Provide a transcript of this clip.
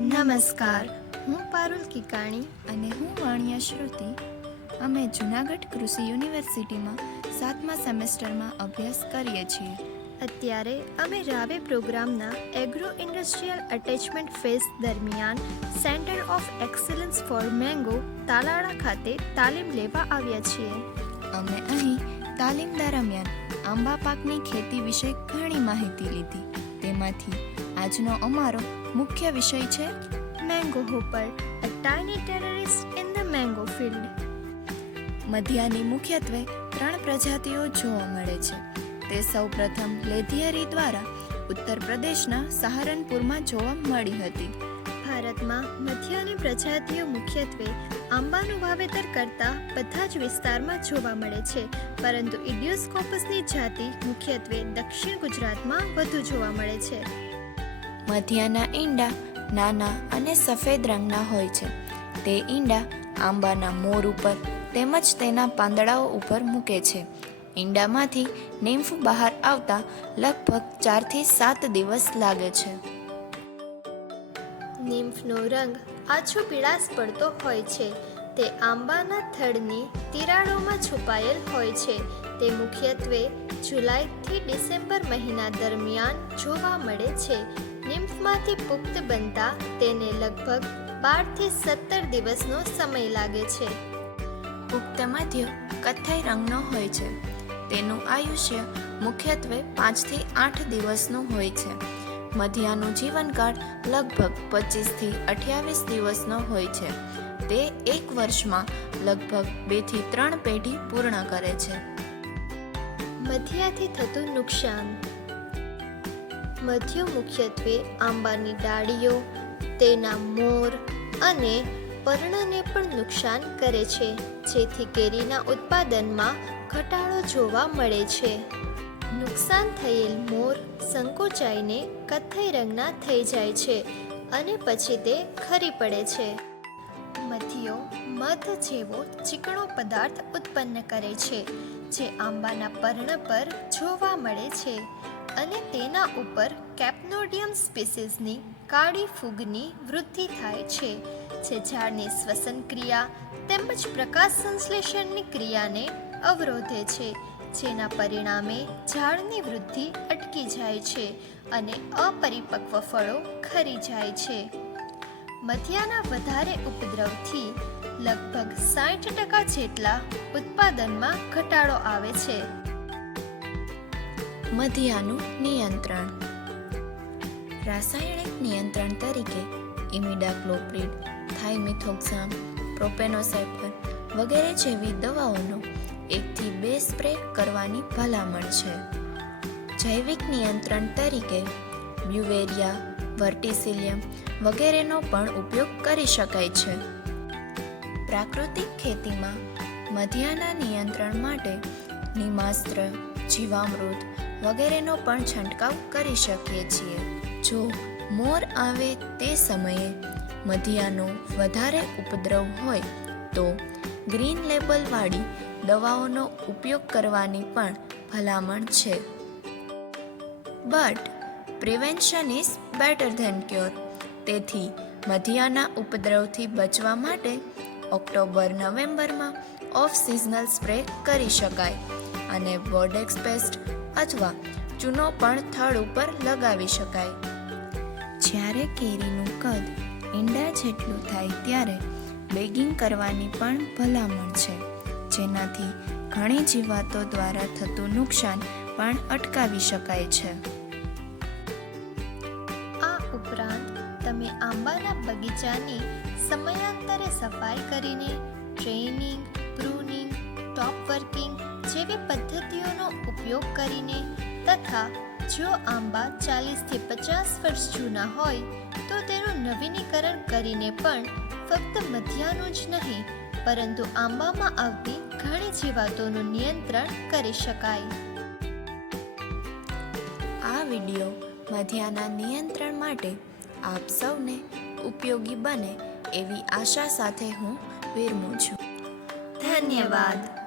નમસ્કાર, હું પારુલ કિકાણી અને હું વાણિયા શ્રુતિ. અમે જૂનાગઢ કૃષિ યુનિવર્સિટીમાં 7મા સેમેસ્ટરમાં અભ્યાસ કરીએ છીએ. અત્યારે અમે રાવે પ્રોગ્રામના એગ્રો ઇન્ડસ્ટ્રીયલ અટેચમેન્ટ ફેઝ દરમિયાન centre of excellence for mango Talala ખાતે તાલીમ લેવા આવ્યા છીએ. અમે અહીં તાલીમ દરમિયાન આંબા પાકની ખેતી વિશે ઘણી માહિતી લીધી. તેમાંથી આજનો અમારો મુખ્ય વિષય છે mango hopper, a tiny terrorist in the mango field. મધ્યાની મુખ્યત્વે 3 પ્રજાતિઓ જોવા મળે છે. તે સૌપ્રથમ લેધિયરી દ્વારા ઉત્તર પ્રદેશના સહારનપુરમાં જોવા મળી હતી. ભારતમાં મધ્યાની પ્રજાતિઓ મુખ્યત્વે આંબાનું વાવેતર કરતા બધા જ વિસ્તારમાં જોવા મળે છે, પરંતુ ઇડિયોસ્કોપસની જાતિ મુખ્યત્વે દક્ષિણ ગુજરાતમાં વધુ જોવા મળે છે. મધ્યાના ઈંડા નાના અને સફેદ રંગના હોય છે. તે ઈંડા આંબાના મોર ઉપર તેમજ તેના પાંદડાઓ ઉપર મૂકે છે. ઈંડામાંથી નિમ્ફ બહાર આવતા લગભગ 4 થી 7 દિવસ લાગે છે. નિમ્ફનો રંગ આછો પીળાશ પડતો હોય છે. તે આંબાના થડની તિરાડોમાં છુપાયેલ હોય છે. તે મુખ્યત્વે જુલાઈથી ડિસેમ્બર મહિના દરમિયાન જોવા મળે છે. નિમ્ફમાંથી પુખ્ત બનતા તેને લગભગ 12 થી 17 દિવસનો સમય લાગે છે. પુખ્ત મધ્ય કથ્થઈ રંગનો હોય છે. તેનું આયુષ્ય મુખ્યત્વે 5 થી 8 દિવસનું હોય છે. મધ્યાનું જીવનકાળ લગભગ 25 થી 28 દિવસનો હોય છે. તે 1 વર્ષમાં લગભગ 2 થી 3 પેઢી પૂર્ણ કરે છે. મધ્યાથી થતું નુકસાન. મધ્યો મુખ્યત્વે આંબાની ડાળીઓ, તેના મોર અને પર્ણને પણ નુકસાન કરે છે, જેથી કેરીના ઉત્પાદનમાં ઘટાડો જોવા મળે છે. નુકસાન થયેલ મોર સંકોચાઈને કથ્થઈ રંગના થઈ જાય છે અને પછી તે ખરી પડે છે. મધ્યો મધ જેવો ચીકણો પદાર્થ ઉત્પન્ન કરે છે, જે આંબાના પર્ણ પર જોવા મળે છે અને તેના ઉપર કેપ્નોડિયમ સ્પીસીસની કાળી ફૂગની વૃદ્ધિ થાય છે, જે ઝાડની શ્વસન ક્રિયા તેમજ પ્રકાશ સંશ્લેષણની ક્રિયાને અવરોધે છે, જેના પરિણામે ઝાડની વૃદ્ધિ અટકી જાય છે અને અપરિપક્વ ફળો ખરી જાય છે. મધ્યાના વધારે ઉપદ્રવથી લગભગ 60% જેટલા ઉત્પાદનમાં ઘટાડો આવે છે. મધ્યાનું નિયંત્રણ. રાસાયણિક નિયંત્રણ તરીકે ઇમિડાક્લોપ્રિડ, થાઇમિથોક્સામ, પ્રોપેનોસલ્ફર વગેરે જેવી દવાઓનો 1 થી 2 સ્પ્રે કરવાની ભલામણ છે. જૈવિક નિયંત્રણ તરીકે બ્યુવેરિયા, વર્ટિસિલિયમ વગેરેનો પણ ઉપયોગ કરી શકાય છે. પ્રાકૃતિક ખેતીમાં મધ્યાના નિયંત્રણ માટે નિમાસ્ત્ર, જીવામૃત વગેરેનો પણ છંટકાવ કરી શકીએ છીએ. જો મોર આવે તે સમયે મધ્યાનો વધારે ઉપદ્રવ હોય તો ગ્રીન લેબલવાળી દવાઓનો ઉપયોગ કરવાની પણ ભલામણ છે. But prevention is better than cure. તેથી મધ્યાના ઉપદ્રવથી બચવા માટે ઓક્ટોબર-નવેમ્બરમાં ઓફ સિઝનલ સ્પ્રે કરી શકાય અને બોર્ડેક્સ પેસ્ટ અથવા ચૂનો પણ થડ ઉપર લગાવી શકાય. જ્યારે કેરીનું કદ ઈંડા જેટલું થાય ત્યારે બેગિંગ કરવાની પણ ભલામણ છે, જેનાથી ઘણી જીવાતો દ્વારા થતું નુકસાન પણ અટકાવી શકાય છે. આ ઉપરાંત તમે આંબાના બગીચાની સમયાંતરે સફાઈ કરીને ટ્રેનિંગ, પ્રૂનિંગ, ટોપ વર્કિંગ જેવી પદ્ધતિઓનો ઉપયોગ કરીને તથા જો આંબા 40 થી 50 વર્ષ જૂના હોય તો તેનું નવીનીકરણ કરીને પણ ફક્ત મધ્યાનું જ નહીં પરંતુ આંબામાં આવતી ઘણી જીવાતોનું નિયંત્રણ કરી શકાય. આ વિડીયો મધ્યાના નિયંત્રણ માટે આપ સૌને ઉપયોગી બને એવી આશા સાથે હું વિરમું છું. ધન્યવાદ.